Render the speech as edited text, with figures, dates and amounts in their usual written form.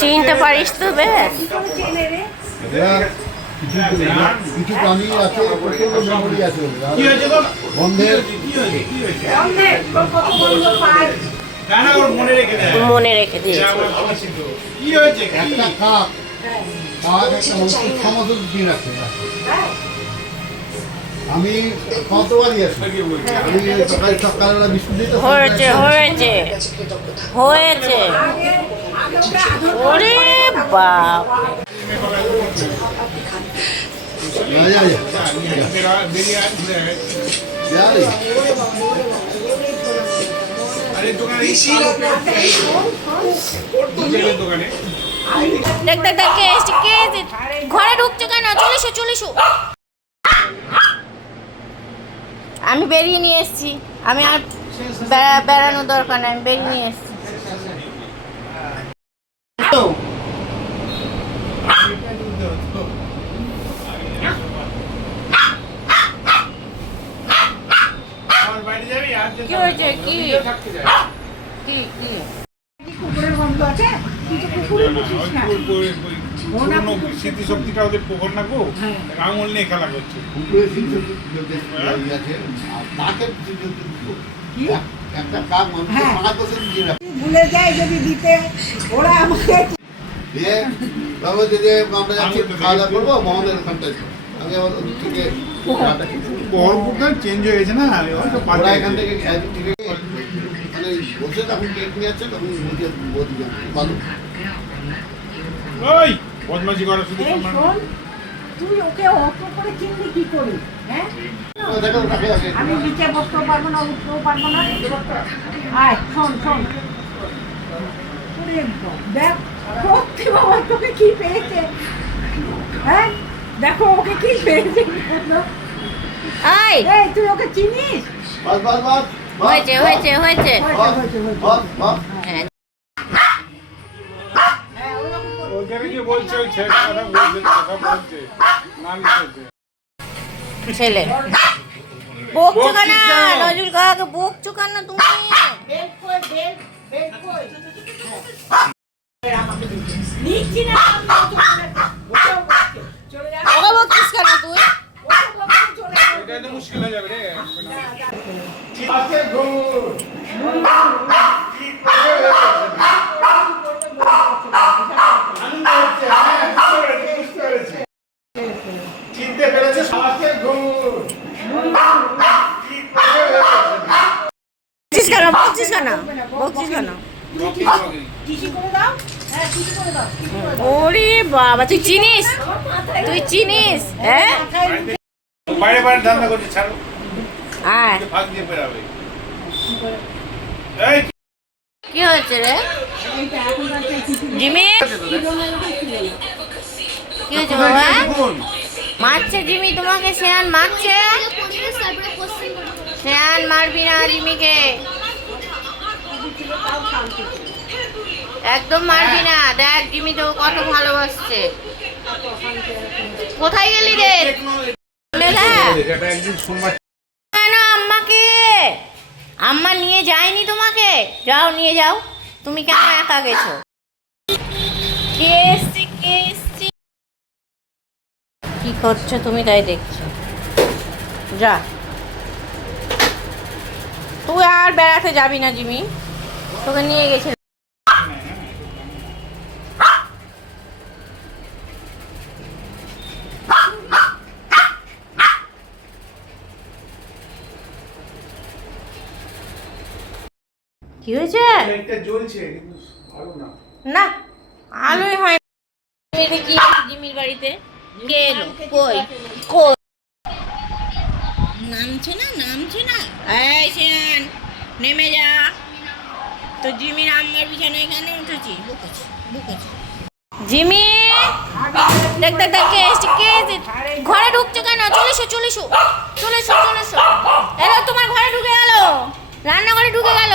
চিনতে পারিস তো বেশ। কিছু প্রাণী আছে প্রচন্ড মেমোরি আছে বন্ধের মনে রেখে দিয়েছে। একটা কাক একটা মানুষের সমাজের দিয়ে রাখে। আমি কতবারই আছি, আমি সকালবেলা বিস্কুট দিতে হয়েছে হয়েছে হয়েছে। ওরে বাপ, দেখ দেখ দেখ, কে এসছে কে এসছে? ঘরে ঢুকছো কেন? চলিসো চলিসো। আমি বেরিয়ে নিয়ে এসেছি, আমি আর বেড়ানোর দরকার নেই, আমি বেরিয়ে নিয়ে এসেছি। কি হয়েছে? কি কি কি কুকুরের গন্ধ আছে? কিছু কুকুরের পুষিস না। স্মৃতিশক্তিটা ওদের পোখর না গো, আঙুল নিয়ে খেলা করছে। একটা কাক মানুষের 5 বছর দিয়ে রাখে। ভুলে যায় যদি দিতে, ওরা আমাকে দিয়ে বাবা যে আমরা যাচ্ছি খাওয়া দাওয়া করবো মোহনের ওখানটায়, আমি আবার থেকে বহরপুরটা চেঞ্জ হয়ে গেছে না, ওরা এখান থেকে মানে বসে তখন কেক নিয়ে যাচ্ছে, তখন বলছে ভালো ওই বদমাশি করা শুধু। এই শোন, তুই ওকে অত করে চিনলি কি করি? হ্যাঁ, দেখো তাকে আগে আমি নিচে বসতেও পারবো না, উঠতেও পারবো না। আয় শোন শোন, ওরে দেখ সত্যি বাবা তোকে কি পেয়েছে। হ্যাঁ দেখো ওকে কি পেয়েছে। আয়, এই তুই ওকে চিনিস? বাস বাস বাস হয়েছে হয়েছে হয়েছে। বাস বাস হ্যাঁ, ওখানে গিয়ে বলছে ওই ছেলেটা কথা বলছে, কথা বলছে নালিশ হয়েছে। ছেলে বকছো কেন? নজরুল কাকাকে বকছো কেন তুমি? নিচ্ছি না, চলে যা। ওকে বকছিস কেন তুই? এটা তো মুশকিল হয়ে যাবে রে। চিনতে পেরেছে সমাজকে বকছিস কেন? বকছিস কেন? বকছিস কেন? টিসি করে দাও। হ্যাঁ টিসি করে দাও। ওরে বাবা, তুই চিনিস? তুই চিনিস? হ্যাঁ, বাইরে বাইরে ধান্দা করছে, ছাড়ো আয়। ভাগ দিয়ে বেরাবে। এই কি হয়েছে রে জিমি? কি হয়েছে বাবা? মারছে জিমি তোমাকে? শ্রেয়ান মারছে? শ্রেয়ান মারবি না জিমিকে, একদম মারবি না। দেখ জিমি তো কত ভালোবাসছে। কোথায় গেলি রে? এটা একদিন সোমবার কেন আম্মাকে? আম্মা নিয়ে যায়নি তোমাকে? যাও নিয়ে যাও। তুমি কেন একা গেছো? কে এসছে কে এসছে? কি করছো তুমি তাই দেখছো? যা, তুই আর বেড়াতে যাবি না জিমি, তোকে নিয়ে গেছে। কি হয়েছে? একটা জ্বলছে কিন্তু ভালো না। না, আলোই হয় না। এটা কি আছে জিমির বাড়িতে? কে এলো? কই কই? নামছে না নামছে না। এই শ্রেয়ান নেমে যা। তো জিমির আম্মার বিছানায় কেন উঠেছিস? বকেছি বকেছি। জিমি, দেখ দেখ দেখ, কে এসছে কে এসছে? ঘরে ঢুকছো কেন? চলিসো চলিসো চলিসো চলিসো। এলো তোমার ঘরে ঢুকে গেল, রান্নাঘরে ঢুকে গেল।